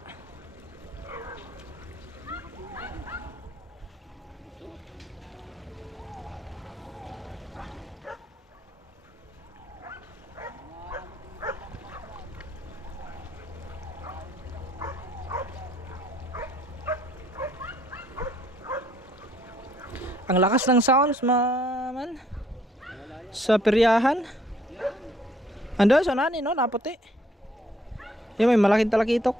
Ang lakas ng sounds man sa peryahan. Ando sa nani no, naputi. Yung may malaking talakitok.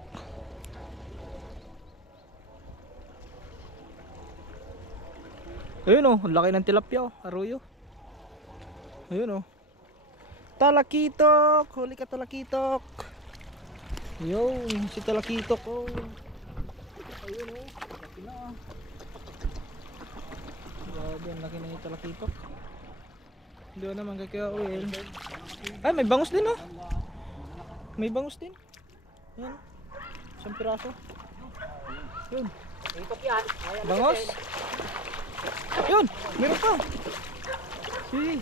Ayun oh, ang laki ng tilapia oh, aruyo. Ayun oh. Talakitok, huli ka talakitok. Yun, si talakitok oh. Ayun oh, laki na ah. Grabe, ang laki na yung talakitok. Hindi ko naman kakauin. Ay, may bangus din oh. May bangus din. Yan. Isang piraso. Yun. Bangus. Yun, meron pa. Sige.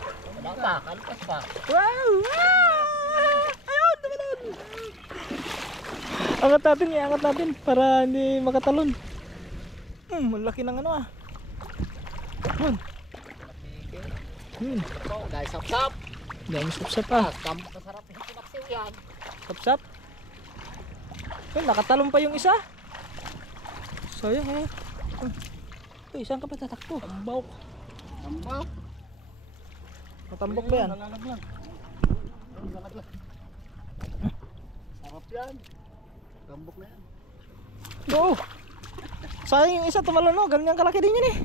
Kalpas pa. Wow! Ayun, tumalon. Angat natin para hindi makatalon. Malaki ng ano ah. Yun. Guys, sap-sap. Dami sapsap ah. Masarap yung pinaksiw yan. Sapsap. Ayun, nakatalon pa yung isa. Sayang eh. Uy, saan ka pa tatakbo? Tambok. Tambak. Matambok ba yan? Nalalaglag. Sarap yan. Tambok na yan. Oo. Sayang yung isa tumalon no. Ganyan kalaki din yun eh.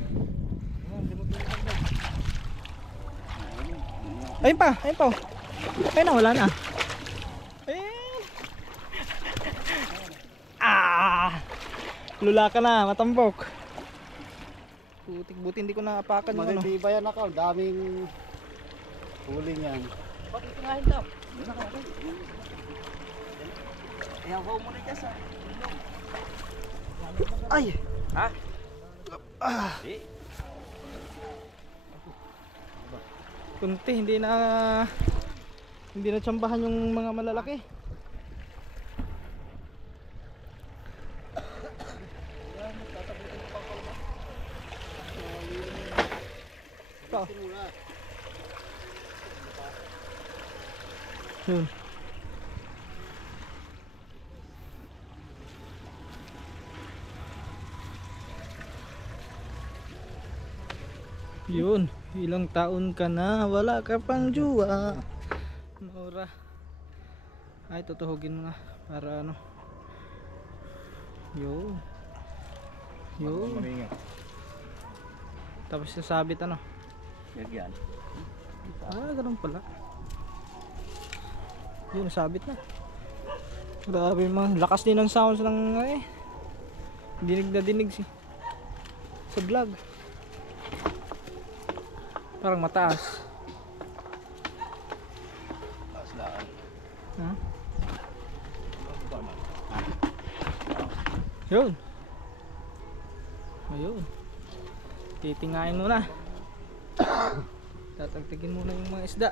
Ayun pa. Ayun na, wala na. Ayun. Lula ka na, matambok. Buti hindi ko naapakan yung ano. Maganda ba yan ako? Daming huling yan. Bakit ito nga hintaw? Ihaw mo na dyan sa... Ay! Ha? Eh, Kunti, hindi na tsambahan yung mga malalaki. Ito. Yun. Yun, ilang taon ka na, wala ka pang jowa. Maura. Ay, tutuhugin mo na para ano. Yun. Yun. Tapos sasabit ano. Yan. Ah, ganun pala. Yun, sabit na. Grabe mga lakas din ng sounds ng dinig na dinig sa vlog. Parang mataas. Aslaan. Ha? Yun. Ayun. Titingain muna. Tatagtagin muna yung mga isda.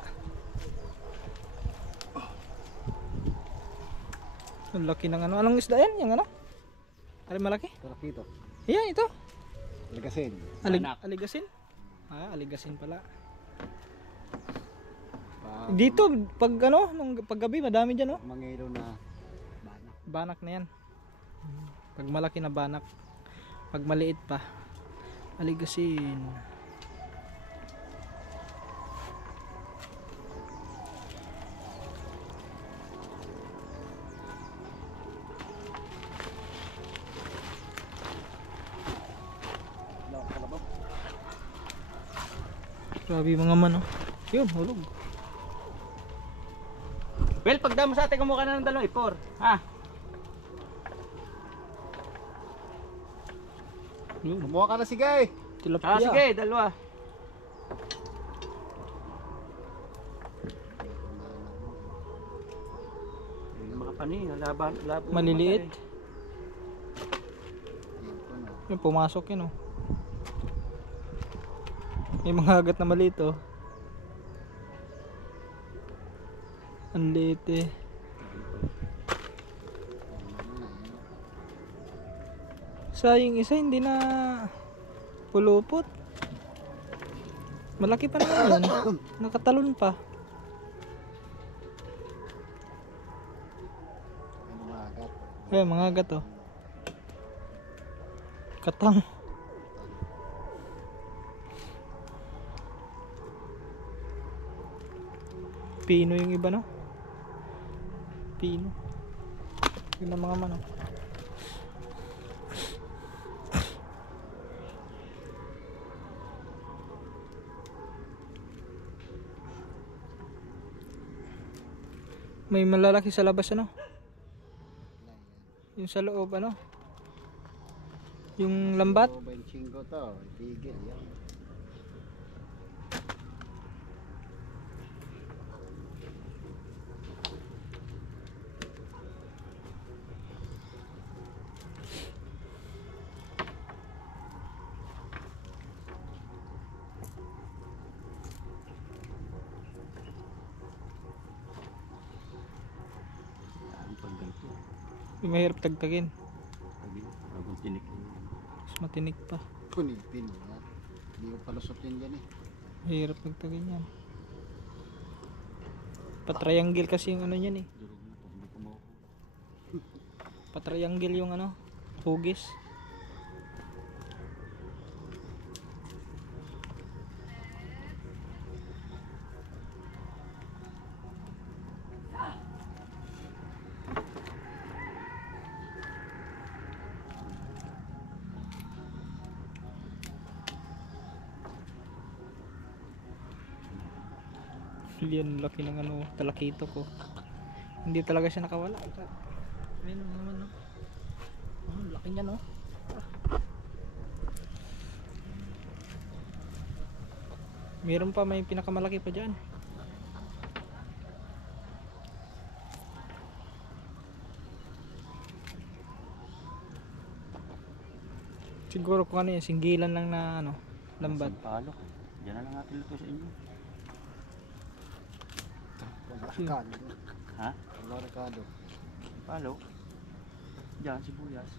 Ang laki ng ano. Anong isda yan? Yung ano? Alin malaki? Malaki ito. Yan, ito. Lagasin. Aligasin? Ah, aligasin pala. Dito, pag ano, nung paggabi, madami dyan, oh. Mangilo na banak. Banak na yan. Pag malaki na banak. Pag maliit pa, aligasin. Grabe mga man, oh. Yun, hulog. Well, pagdamo sa atin, kumukha na ng dalawang ipor. Ha? Yun, Kumuha ka na sigay. tilapia. Sige, dalawa. Yung mga pani, labo. Maliliit. Yun, pumasok yun, oh. May mga hagat na maliit, oh. Ang liit, eh. Sayang isa, hindi na pulupot. Malaki pa naman yan. Nakatalon pa. Ayan, mga hagat, oh. Katang. Pino yung iba, no? Pino. Yun ang mga manok. May malalaki sa labas, ano? Yung sa loob, ano? Yung lambat. Ito ba yung chingo to? Tigil yan. Yung mahirap tagtagin. Bagong tinik. Mas matinik pa. Punipin mo yan. Hindi ko palusot yan dyan eh. Mahirap tagtagin yan. Patriangle kasi yung ano yan, eh. Patriangle yung ano, hugis. Yan, laki ng ano, talakito ko. Hindi talaga siya nakawala. Ayun naman, no. Oh, laki niya, no. Meron pa, may pinakamalaki pa dyan. Siguro kung ano yan, singgilan lang na ano, lambat. Palok. Diyan na lang natin luto sa inyo. Rakado. Ha? Wala rakado. Palok. Diyan, sibuyas.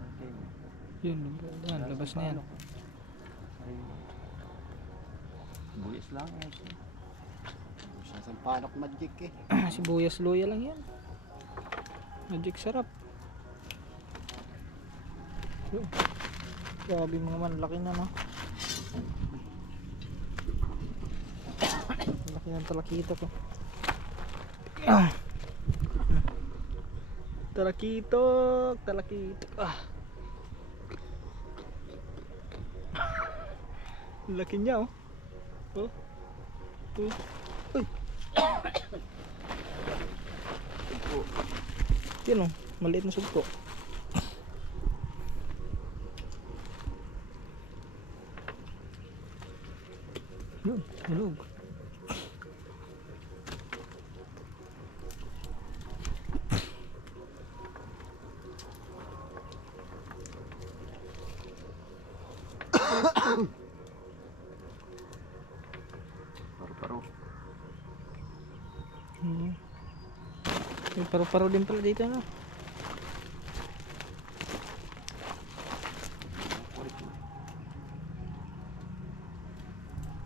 Okay. Yun, yan, labas na yan. Ay. Sibuyas lang. Sasampanok magic eh. Sibuyas luya lang yan. Magic sarap. Yun. Grabe mga man, laki na no. Laki ng talakito ko. Talakitok, talakitok. Laki niya oh. Oh. Oh. Uy. Yan oh, maliit na sugpo. Yun, hulog. Paru-paro. May paru-paro din pala dito no.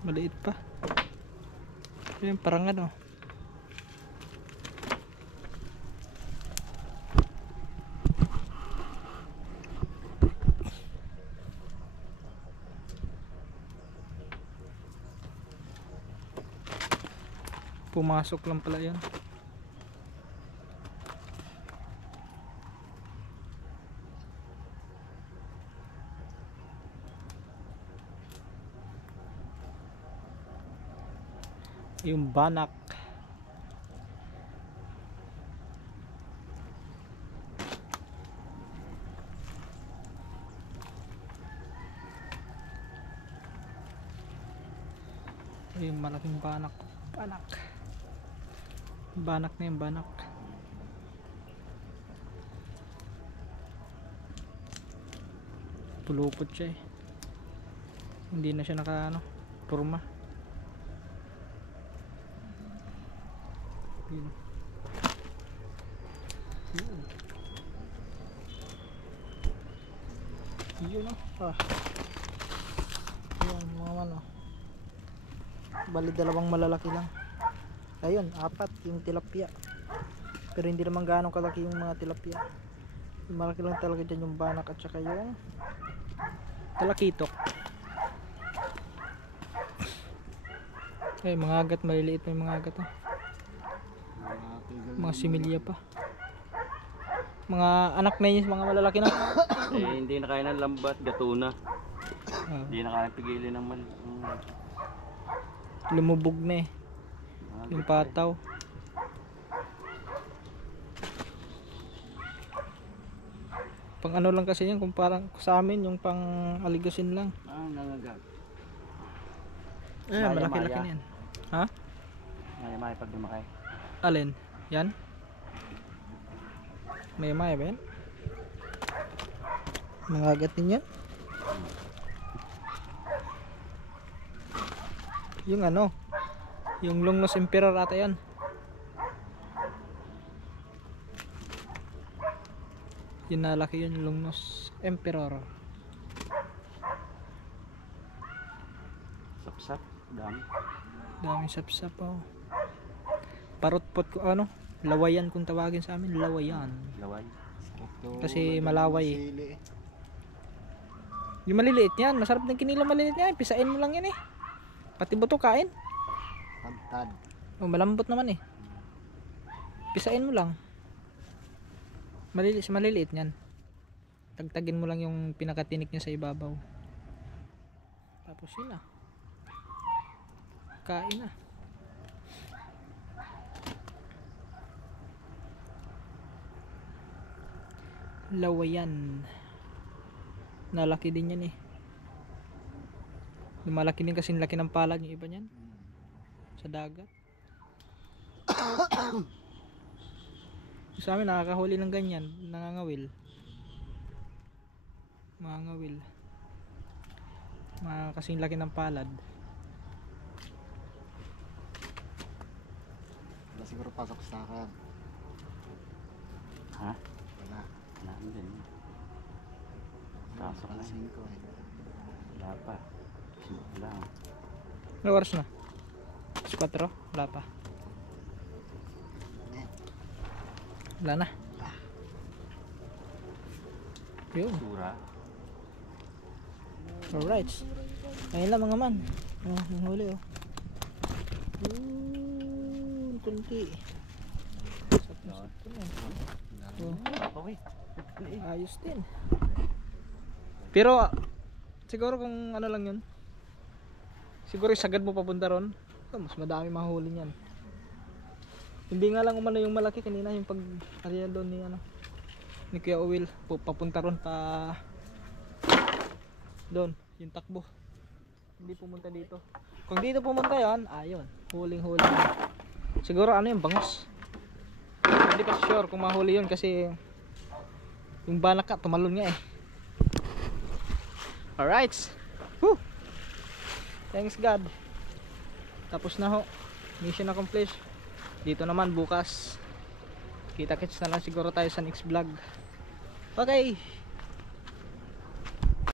Maliit pa. Yung parang ano. Pumasok lang pala yan. Yung banak. Yung malaking banak. Banak. Banak na yung banak. Pulupot siya eh. Hindi na siya naka ano, turma. Yun. Yun. Yun oh. Yun mga mano. Bali dalawang malalaki lang. Ayun, 4 yung tilapia. Pero hindi naman gaano kalaki yung mga tilapia. Yung malaki lang talaga dyan yung banak at saka yung talakitok. Ay, mga agat, maliliit pa yung mga agat oh. Mga similya pa. Mga anak na yun, mga malalaki na. Hindi na kaya ng lambat, gatuna. Hindi na kaya pigilin ng Lumubog na eh. Yung pataw. Pang ano lang kasi yan, kung parang sa amin yung pang aligasin lang. Nangagat. Malaki-laki na yan. Ha? Maya-maya pag dumakay. Alin? Yan? Maya-maya ba yan? Mga agat din yan? Yung ano? Yung Longnos Emperor ata yan. Yun nalaki yun, Longnos Emperor. Sapsap, dami. Daming sapsap oh. Parutpot ko ano? Lawayan kung tawagin sa amin, lawayan. Laway. Kasi malaway eh. Yung maliliit yan, masarap din kinilaw maliliit yan. Pisain mo lang yan eh. Pati buto kain. Pantad. Oh, malambot naman eh. Pisain mo lang. Maliliit yan. Tagtagin mo lang yung pinakatinik niya sa ibabaw. Tapos yun na. Kain na. Lawayan. Nalaki din yan eh. Lumalaki din kasi laki ng palad yung iba niyan. Sa dagat. Sa amin nakakahuli ng ganyan, nangangawil. Mangangawil. Mga kasing laki ng palad. Wala siguro pasok sa akin. Ha? Wala. Wala din. Pasok na. 5 eh. Wala pa. Wala. Ano oras na? 4? Wala pa. Wala na. Yun. Sura. Alright. Ayun lang mga man. Oh, yung huli oh. Kunti. Okay. Ayos din. Pero siguro kung ano lang yun. Siguro sagad mo papunta ron. Mas madami mahuli niyan. Hindi nga lang umano yung malaki kanina yung pag area doon ni ano ni Kuya Uwil papunta ron pa doon yung takbo. Hindi pumunta dito. Kung dito pumunta yan, ayun, huling-huli. Siguro ano yung bangos. Hindi pa sure kung mahuli yun kasi yung banaka tumalon nga eh. Alright. Woo! Thanks God. Tapos na ho. Mission accomplished. Dito naman bukas. Kita-kits na lang siguro tayo sa next vlog. Okay.